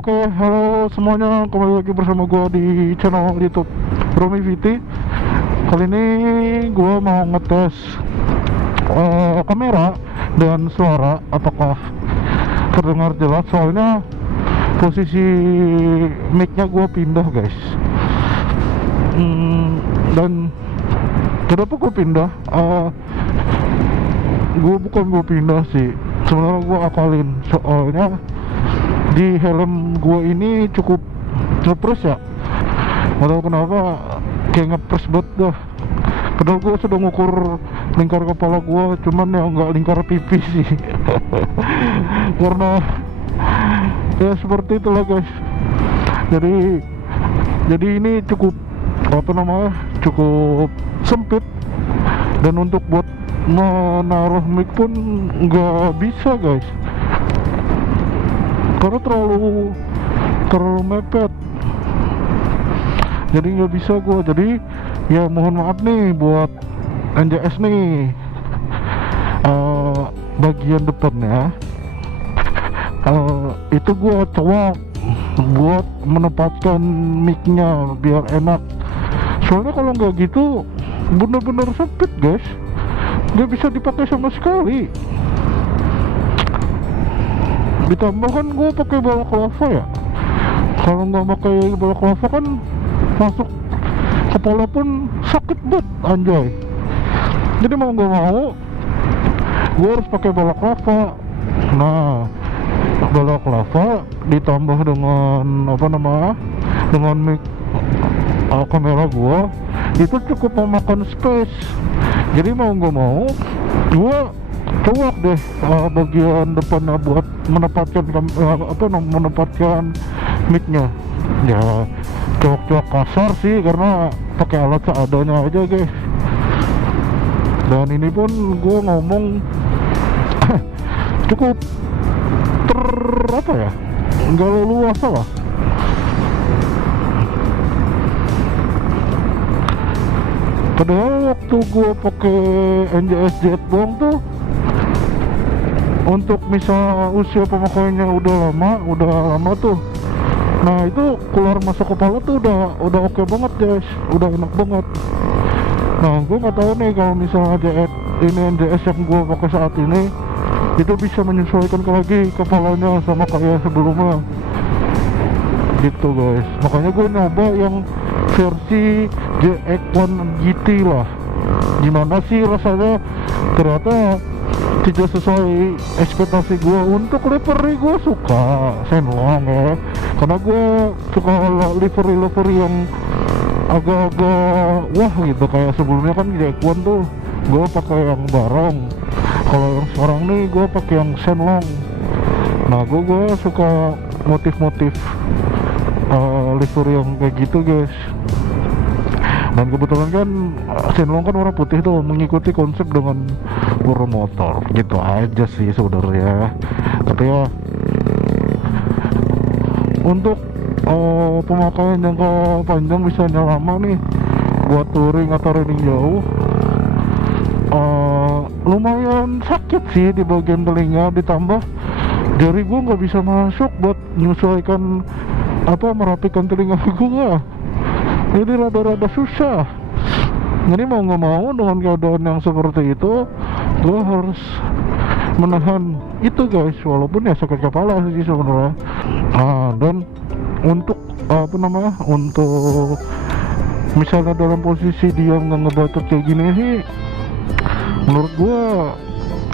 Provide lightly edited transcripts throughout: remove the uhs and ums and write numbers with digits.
Oke, halo semuanya, kembali lagi bersama gua di channel YouTube Romi VT. Kali ini gua mau ngetes kamera dan suara apakah terdengar jelas. Soalnya posisi mic-nya gua pindah, guys. Dan kenapa gua pindah? Gua pindah sih. Sebenarnya gua akalin, soalnya di helm gua ini cukup ngepres ya, nggak tahu kenapa kayak ngepres banget dah. Padahal gua sudah ngukur lingkar kepala gua, cuman ya nggak lingkar pipi sih. Karena ya seperti itulah, guys. Jadi ini cukup cukup sempit, dan untuk buat menaruh mic pun nggak bisa, guys, karena terlalu mepet. Jadi nggak bisa gua. Jadi ya mohon maaf nih buat NJS nih, bagian depannya itu gua coba buat menempatkan mic-nya biar enak. Soalnya kalau nggak gitu bener-bener sempit, guys, nggak bisa dipakai sama sekali. Ditambah kan gue pakai balaclava ya, kalau nggak pakai balaclava kan masuk kepala pun sakit banget, anjay. Jadi mau nggak mau gue harus pakai balaclava. Nah, balaclava ditambah dengan dengan mic kamera gue itu cukup memakan space. Jadi mau nggak mau gue coba deh bagian depannya buat menempatkan mic-nya. Ya cowok-cowok kasar sih, karena pakai alat seadanya aja, guys. Dan ini pun gue ngomong cukup nggak leluasa lah. Padahal waktu gue pakai NJS Jetbong tuh, untuk misal usia pemakaiannya udah lama tuh, nah itu keluar masuk kepala tuh udah oke banget, guys, udah enak banget. Nah, gue nggak tahu nih kalau misalnya NJS yang gue pakai saat ini itu bisa menyesuaikan lagi kepalanya sama kayak sebelumnya gitu, guys. Makanya gue nyoba yang versi JX1 GT lah. Gimana sih rasanya? Ternyata tidak sesuai ekspektasi gue. Untuk livery gue suka Shenlong ya, karena gue suka livery yang agak-agak wah gitu. Kayak sebelumnya kan JX1 tuh gue pakai yang barong, kalau yang sekarang nih gue pakai yang Shenlong. Nah, gue suka motif-motif livery yang kayak gitu, guys. Dan kebetulan kan Shenlong kan warna putih tuh, mengikuti konsep dengan warna motor gitu aja sih sebenarnya. Tapi ya untuk pemakaian jangka panjang, misalnya lama nih buat touring atau riding jauh, lumayan sakit sih di bagian telinga. Ditambah jari gue nggak bisa masuk buat menyesuaikan merapikan telinga gue. Jadi rada-rada susah. Jadi mau nggak mau dengan keadaan yang seperti itu, gue harus menahan itu, guys, walaupun ya sakit kepala sih sebenarnya. Dan untuk untuk misalnya dalam posisi dia nggak ngebacot kayak gini sih, menurut gue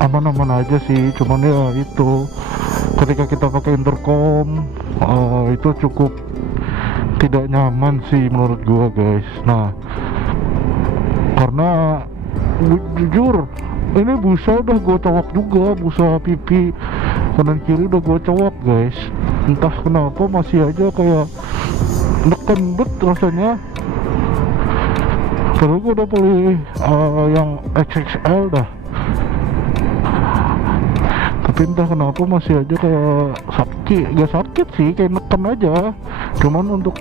aman-aman aja sih. Cuman ya itu ketika kita pakai intercom itu cukup tidak nyaman sih menurut gua, guys. Nah, karena jujur ini busa udah gua cowok juga, busa pipi kanan kiri udah gua cowok, guys. Entah kenapa masih aja kayak neken bet rasanya. Padahal gua udah beli yang XXL dah, tapi entah kenapa masih aja kayak gak sakit sih, kayak neken aja. Cuman untuk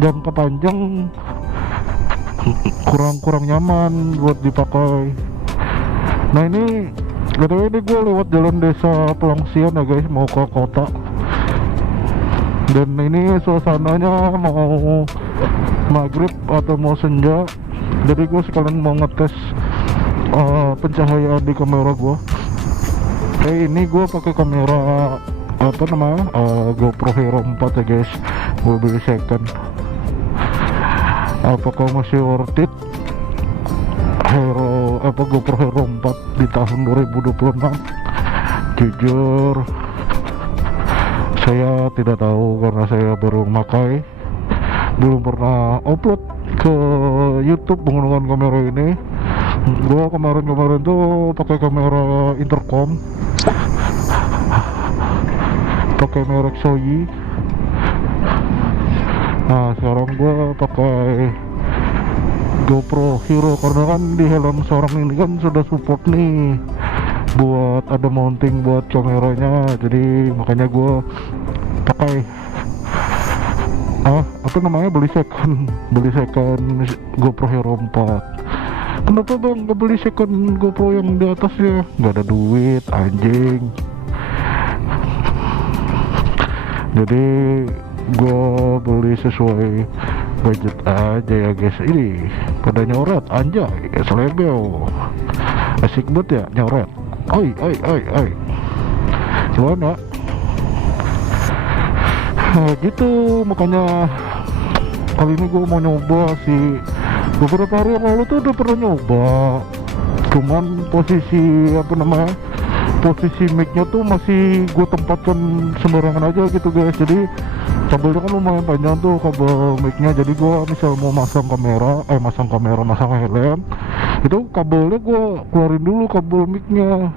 jangka panjang kurang nyaman buat dipakai. Nah, ini btw ini gue lewat jalan desa Pelongsian ya, guys, mau ke kota. Dan ini suasananya mau maghrib atau mau senja, jadi gue sekalian mau ngetes pencahayaan di kamera gue. Ini gue pakai kamera apa namanya, GoPro Hero 4 ya guys. Gue beli second. Apakah masih worth it GoPro Hero 4 di tahun 2026? Jujur saya tidak tahu, karena saya baru memakai, belum pernah upload ke YouTube menggunakan kamera ini. Gua kemarin tuh pakai kamera intercom, pakai merek Sony. Nah sekarang gua pakai GoPro Hero, karena kan di helm seorang ini kan sudah support nih buat ada mounting buat kameranya, jadi makanya gua pakai beli second GoPro Hero 4. Kenapa bang gak beli second GoPro yang di atasnya? Gak ada duit anjing. Jadi gue beli sesuai budget aja ya guys. Ini pada nyoret anjay, selebeo asik banget ya nyoret. Oi gimana? Nah gitu, makanya kali ini gue mau nyoba sih. Beberapa hari yang lalu tuh udah pernah nyoba, cuman posisi posisi mic-nya tuh masih gue tempatkan sembarangan aja gitu guys. Jadi kabelnya kan lumayan panjang tuh kabel mic-nya, jadi gue misal mau masang helm, itu kabelnya gue keluarin dulu kabel mic-nya.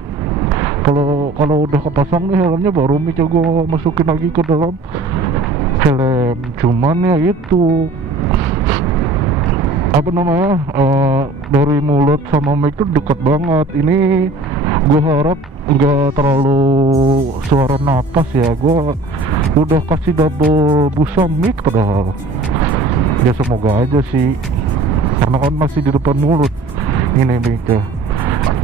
Kalau udah kepasang nih helmnya, baru mic-nya gue masukin lagi ke dalam helm. Cuman ya itu dari mulut sama mic tuh dekat banget. Ini gue harap nggak terlalu suara napas ya. Gue udah kasih double busa mic padahal ya, semoga aja sih, karena kan masih di depan mulut ini micnya.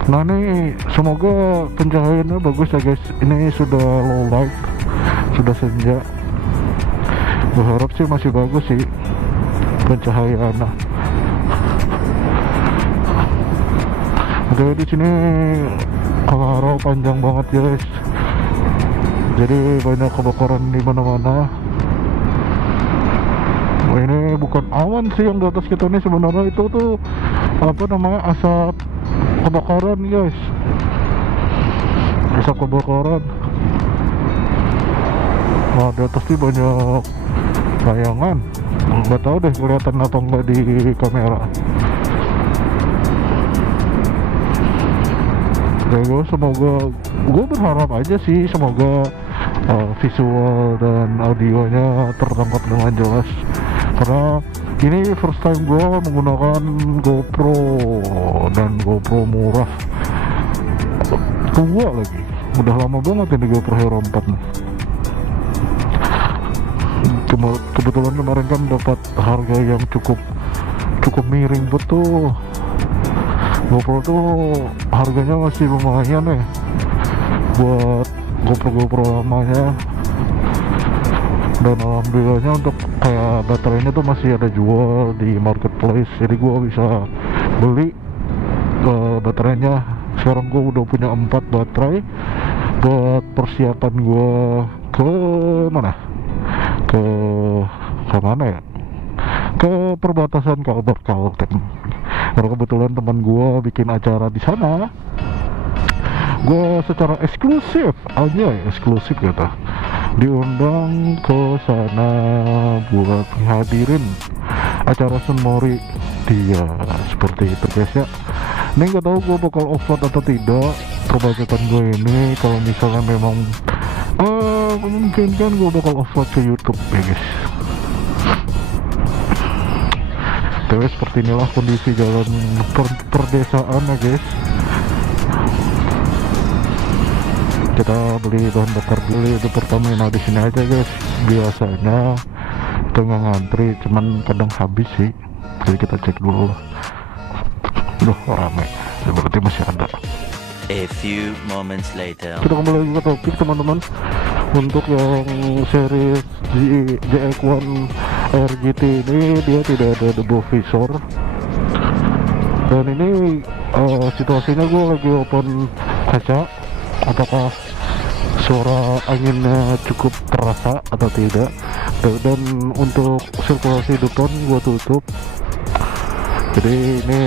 Nah nih semoga pencahayaannya bagus ya guys. Ini sudah low light, sudah senja. Gue harap sih masih bagus sih pencahayaannya. Oke, di sini kemarau panjang banget guys, jadi banyak kebakaran di mana-mana. Ini bukan awan sih yang di atas kita nih, sebenarnya itu tuh asap kebakaran guys, asap kebakaran. Nah di atas sih banyak bayangan, nggak tahu deh kelihatan atau enggak di kamera. Ya gue berharap aja sih semoga visual dan audionya tertangkap dengan jelas, karena ini first time gue menggunakan GoPro, dan GoPro murah, tua lagi, udah lama banget ini GoPro Hero 4 nih. Kebetulan kemarin kan dapat harga yang cukup miring betul. GoPro tuh harganya masih lumayan ya buat GoPro lamanya, dan alhamdulillahnya untuk kayak baterainya tuh masih ada jual di marketplace, jadi gua bisa beli baterainya. Sekarang gua udah punya 4 baterai buat persiapan gua ke mana ya, ke perbatasan Kalbar-Kalteng. Karena kebetulan teman gue bikin acara di sana, gue secara eksklusif gitu diundang ke sana buat hadirin acara Sunmori dia, seperti itu guys ya. Ini nggak tahu gue bakal upload atau tidak perbajakan gue ini. Kalau misalnya memang memungkinkan, gue bakal upload ke YouTube ya guys. Tapi seperti inilah kondisi jalan perdesaan ya guys. Kita beli bahan bakar dulu di Pertamina di sini aja guys. Biasanya tengah ngantri, cuman kadang habis sih, jadi kita cek dulu lah. Duh rame, berarti masih ada. A few moments later. Kita kembali lagi ke topik teman-teman. Untuk yang series JX1 RGT ini dia tidak ada double visor, dan ini situasinya gue lagi open kaca. Apakah suara anginnya cukup terasa atau tidak? Dan untuk sirkulasi depan gue tutup, jadi ini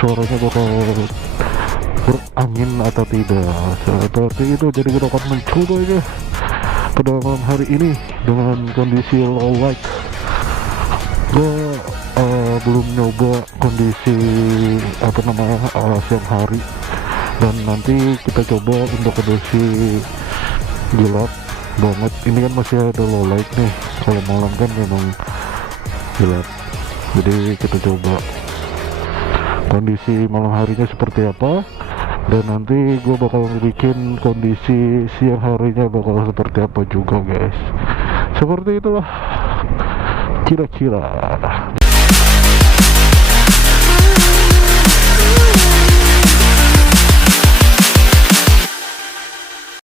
suaranya bakal berangin atau tidak, seperti itu. Jadi kita akan mencoba aja pada malam hari ini dengan kondisi low light. Gue belum nyoba kondisi siang hari, dan nanti kita coba untuk kondisi gelap banget. Ini kan masih ada low light nih, kalau malam kan memang gelap. Jadi kita coba kondisi malam harinya seperti apa, dan nanti gue bakal bikin kondisi siang harinya bakal seperti apa juga guys. Seperti itulah kira-kira.